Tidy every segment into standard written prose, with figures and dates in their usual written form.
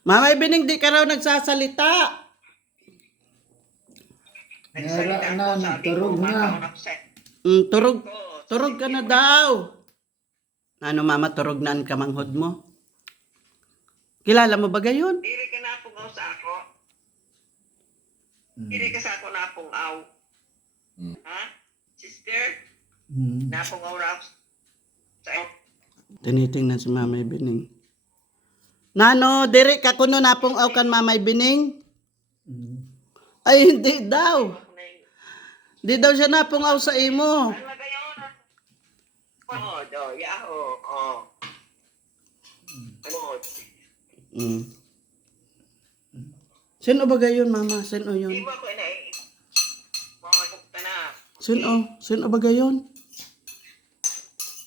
Mamay Bining, di ka raw nagsasalita. Nara na, turog na. Turog. Turog ka na daw. Ano mama, turog na ang kamanghod mo? Kilala mo ba gayon? Diri ka na pungaw sa ako. Diri ka sa ako na pungaw. Ha? Sister, napungaw raw sa ako. Tinitingnan si Mamay Bining. Nano, diri ka kuno napong kan Mamay Bining? Ay, hindi daw. Di daw siya napungaw sa imo. Ano ba yun? Oh, do, yaho. Oh. Ano? Mm. Sino ba gayon, mama? Sino Di yun? ba ko na eh? Mamakukta na. Sino? Sino ba gayon?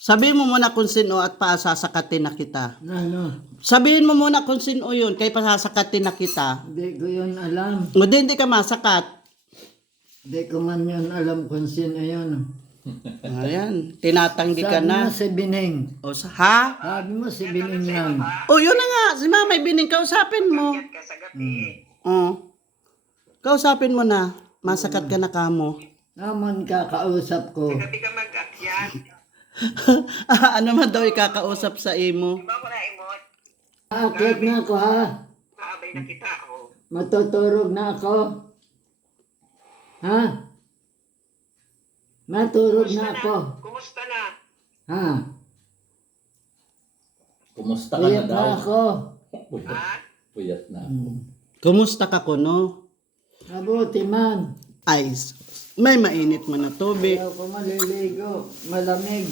Sabihin mo muna kung sino at paasasakatin na kita. Ano? Sabihin mo muna kung sino yun, kay pasasakatin na kita. Hindi ko yun alam. O di, hindi ka masakat. Hindi ko man yun alam kung sino yun. Ayan, tinatanggi ka Sabi na. mo si Bining. O, ha? Sabi mo si Bining yan. O, yun na nga. Si Mamay Bining, kausapin mo. Yan ka sa gabi. O. Kausapin mo na. Masakat ka na kamo. Naman kakausap ko. Gabi ka mag-akyat. Ano man daw ikakausap sa imo? Di ba ko na imot? Akit na ako ha. Kaabay na kita ako. Matuturog na ako. Ha? Maturog na ako. Kumusta na? Ha? Kumusta ka na Iyak daw? na ako. Ha? Puyat na. Kumusta ka kuno? Mabuti man. Ay, may mainit mo na tubig. Ayaw ko maliligo. Malamig.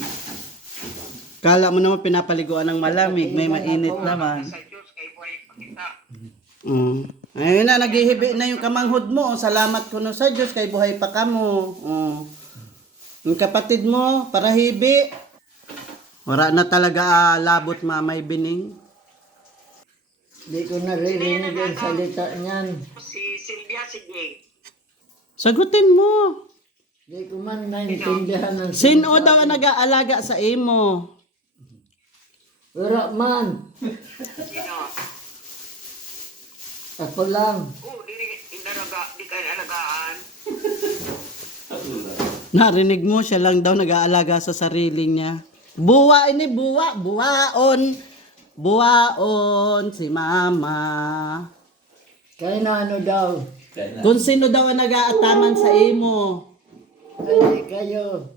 Kala mo naman pinapaliguan ng malamig, may mainit naman. Sa Diyos, kay buhay pa kita. Ayun na, naghihibi na yung kamanghod mo. Salamat ko no sa Diyos, kay buhay pa ka mo. Yung kapatid mo, para hibi. Wala na talaga labot Mamay Bining. Hindi ko naririnig ang salita niyan. Si Sylvia, sige. Sagutin mo. Hindi ko man naintindihan ang Sino daw ang nag-aalaga sa imo? Wala man. Sino? Ako lang. Di kayo alagaan. Narinig mo, siya lang daw nag-aalaga sa sarili niya. Buwa ini, buwa, buwaon. Buwaon si mama. Kaya na ano daw. Kung sino daw ang nag-aataman sa imo. Hindi kayo.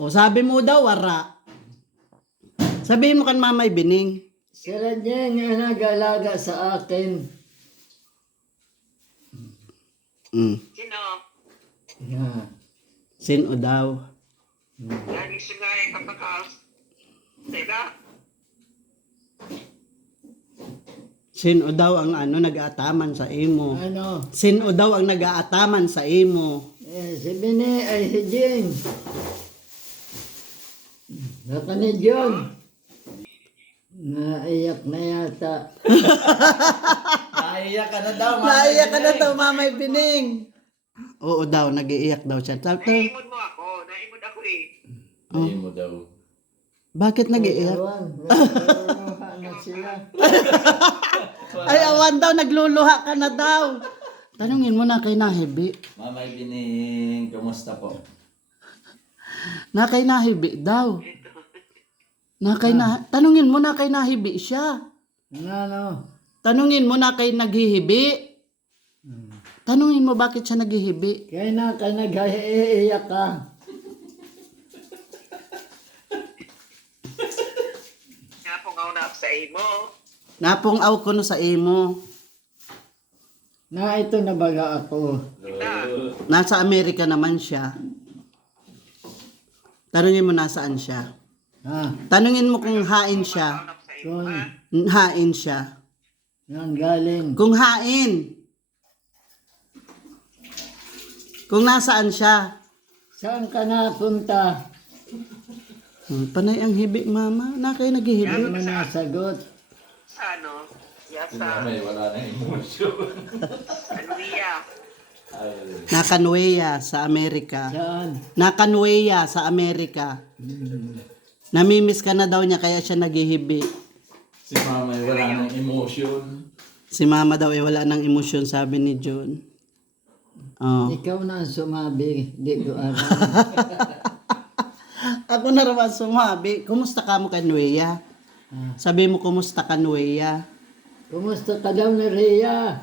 O sabi mo daw, wara. Sabihin mo kan Mamay Bining. Sila niya ang nag-alaga sa akin. Sino? Yeah. Sino daw? Lagi sungay kapag teka. Sino daw ang nag-aataman sa imo? Ano? Sino daw ang nag-aataman sa imo? Si Bini ay si Jing. Baka ni John. Naiyak na yata. Naiyak ka na daw, Naiyak ka na daw, Mamay Bining. Oo daw, nag-iiyak daw siya. Naimod mo ako. Naimod ako eh. Hindi mo daw. Bakit nag-iiyak? Ewan. Nagkaroon na sila. Ay, awan daw, nagluluha ka na daw. Tanungin mo na kay Nahibi. Mamay Bining, kumusta po? Na kay Nahibi daw. Tanungin mo na kay Nahibi siya. Ano? Tanungin mo na kay naghihibi. Tanungin mo bakit siya naghihibi. Kaya na ka nag-iiyak ka. Napungaw na ako sa imo. Napungaw ko no sa imo. Na ito na baga ako. Nasa Amerika naman siya. Tanungin mo nasaan siya. Ha? Tanungin mo kung hain siya. Napungaw sa imo. Kung Hain siya. yan galing. Kung hain. Kung nasaan siya. Saan ka napunta? Panay ang hibi, mama. Na kayo naghihibi. Hindi mo nasagot. Sa ano? Yasa. Mamay, wala na emosyon. Anuia. Nakanweya sa Amerika. Saan? Nakanweya sa Amerika. Namimiss ka na daw niya kaya siya naghihibi. Si Mamay, wala nang emosyon. Si mama daw ay wala ng emosyon, sabi ni John. Oh. Ikaw na ang sumabi, di ko alam. Ako na raman sumabi. Kumusta ka mo Nuea? Sabi mo, kumusta ka Nuea? Kumusta ka daw na Rhea?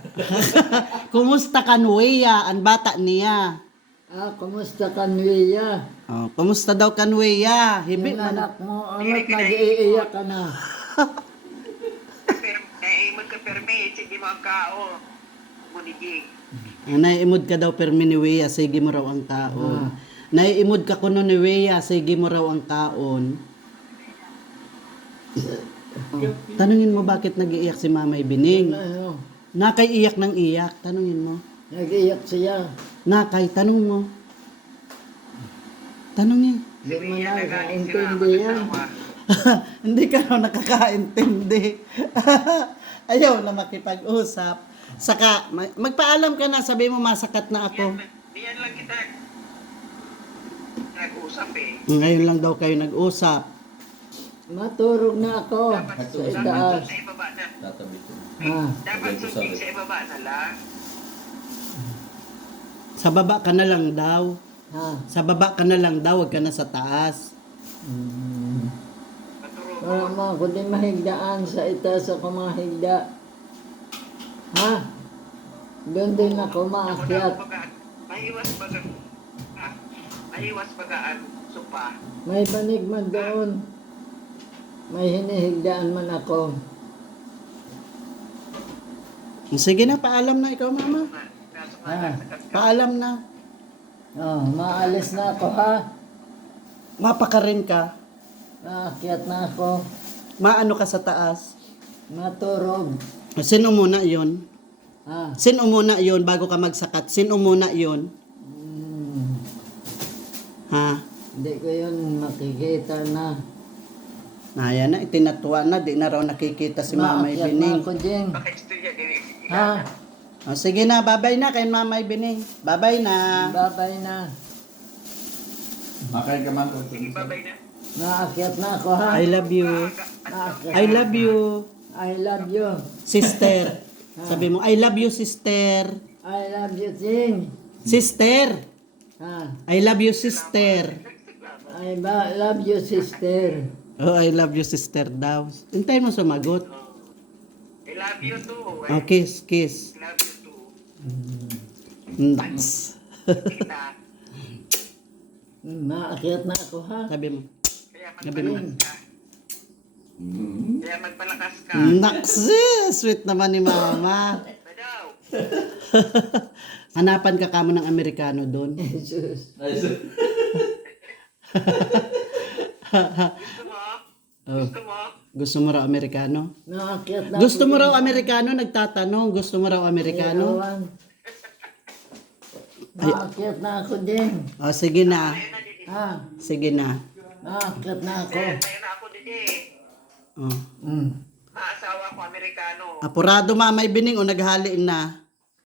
Kumusta ka Nuea? Ang bata niya. Kumusta ka Nuea? Oh, kumusta daw ka Nuea? Hibi Yung man. anak mo, anak, nag-iiyak ka na. Magka-permit, sige mga kao. Munigig. Naiimod ka daw permi ni Wea, sige mo raw ang kaon. Naiimod ka kuno ni Wea, sige mo raw ang kaon. Tanungin mo bakit nag-iiyak si Mamay Bining. Ano, Nakay iyak ng iyak, tanungin mo. nag-iiyak siya. Nakay, tanong mo. Tanungin. Di mo na nakaintindihan. Hindi ka raw nakakaintindi. Ayaw na makipag-usap. Saka, magpaalam ka na, sabi mo masakat na ako. Diyan lang kita nag-usap eh. Ngayon lang daw kayo nag-usap. Maturog na ako Dapat sa dapat itaas. sa ibaba na. Tatabi ko. Dapat sunting sa ibaba na lang. Sa baba ka na lang daw. Sa baba ka na lang daw, huwag ka na sa taas. Maturo Para mo ako din mahigdaan sa itaas ako mahigda. Doon din ako maakyat. Mahiwas bagaan supa. May banig man doon. May hinihigdaan man ako. Sige na, paalam na ikaw, mama. Kaso Ah. Paalam na. Maalis na ako ha. Mapakarin ka. Maakyat na ako. Maano ka sa taas. Maturog. Sino muna yon? Ha. Sino muna yon bago ka magsakat? Sino muna yon? Ha? Hindi ko yun makikita na. Ayan na, itinatuwa na. Di na raw nakikita si Mamay Maakyat na Bining. ako dyan. Pakistorya din. Ha. O, sige na, babay na kay Mamay Bining. Babay na. Babay na. Makain ka man kung Babay na. Maakyat na ako ha. I love you. Maakyat. I love you, I love you. sister. Sabi mo, I love you, sister. I love you, Ting. Sister. Ha. I love you, sister. Love you, sister. Oh, I love you, sister daw. Hintayin mo sumagot. I love you too. Oh, kiss, kiss. I love you too. Naks. Kita. Maakyat na ako ha. Sabi mo. Kaya Sabi mo. magpalakas ka. Kaya magpalakas ka. Naks. Sweet naman ni Mama. Badaw. Hanapan ka kamo ng Amerikano doon. Jesus. Gusto mo? Oh. Gusto mo? Gusto mo raw Amerikano? Maakyat na Gusto mo raw Amerikano? Nagtatanong. Gusto mo raw Amerikano? Ewan. Maakyat na ako din. Oh, sige na. Ha. Sige na. Maakyat na ako. Kaya na ako din eh. Oh. Maasawa ko Amerikano. Apurado Mamay Bining o naghali na.